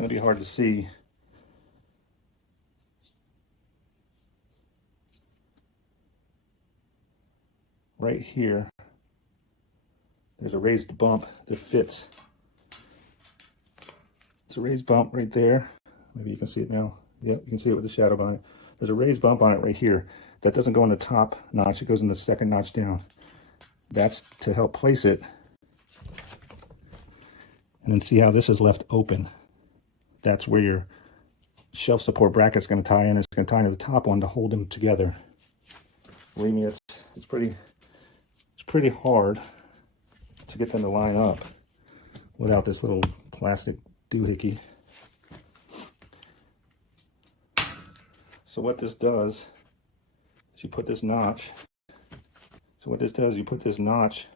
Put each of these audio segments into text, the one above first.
going to be hard to see. Right here, there's a raised bump that fits. It's a raised bump right there. Maybe you can see it now. Yep, you can see it with the shadow behind it. There's a raised bump on it right here. That doesn't go in the top notch, it goes in the second notch down. That's to help place it. And then see how this is left open. That's where your shelf support bracket's going to tie in. It's going to tie into the top one to hold them together. Believe me, it's pretty hard to get them to line up without this little plastic doohickey. So what this does is you put this notch. So what this does, you put this notch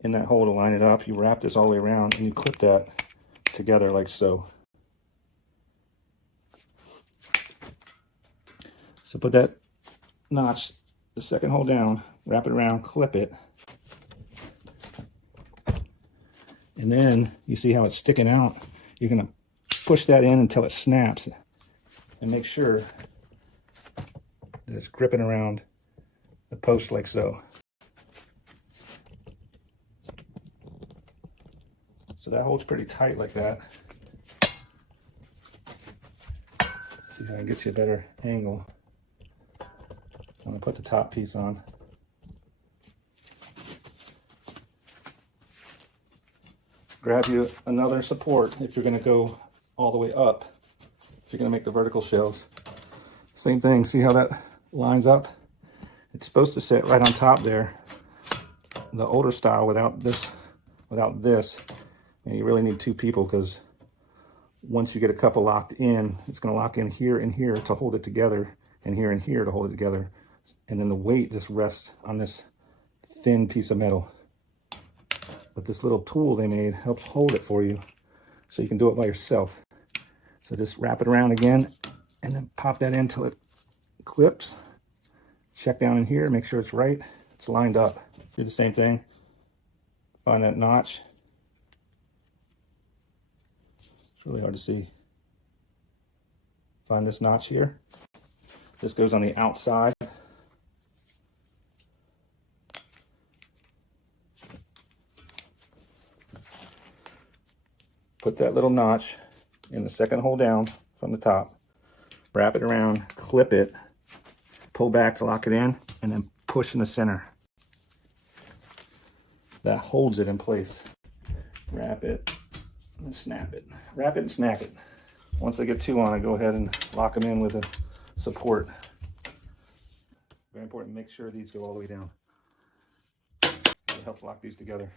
in that hole to line it up. You wrap this all the way around and you clip that together like so. So put that notch, the second hole down, wrap it around, clip it. And then you see how it's sticking out. You're going to push that in until it snaps and make sure that it's gripping around the post like so. So that holds pretty tight like that. See if I can get you a better angle. I'm going to put the top piece on. Grab you another support if you're going to go all the way up, if you're going to make the vertical shelves. Same thing, see how that lines up? It's supposed to sit right on top there. The older style without this, and you really need two people, because once you get a couple locked in, it's going to lock in here and here to hold it together, and here to hold it together. And then the weight just rests on this thin piece of metal. But this little tool they made helps hold it for you, so you can do it by yourself. So just wrap it around again, and then pop that in until it clips. Check down in here, make sure it's right, it's lined up. Do the same thing. Find that notch. It's really hard to see. Find this notch here. This goes on the outside. Put that little notch in the second hole down from the top. Wrap it around, clip it, pull back to lock it in, and then push in the center. That holds it in place. Wrap it and snap it. Wrap it and snap it. Once I get two on, I go ahead and lock them in with a support. Very important, make sure these go all the way down. It helps lock these together.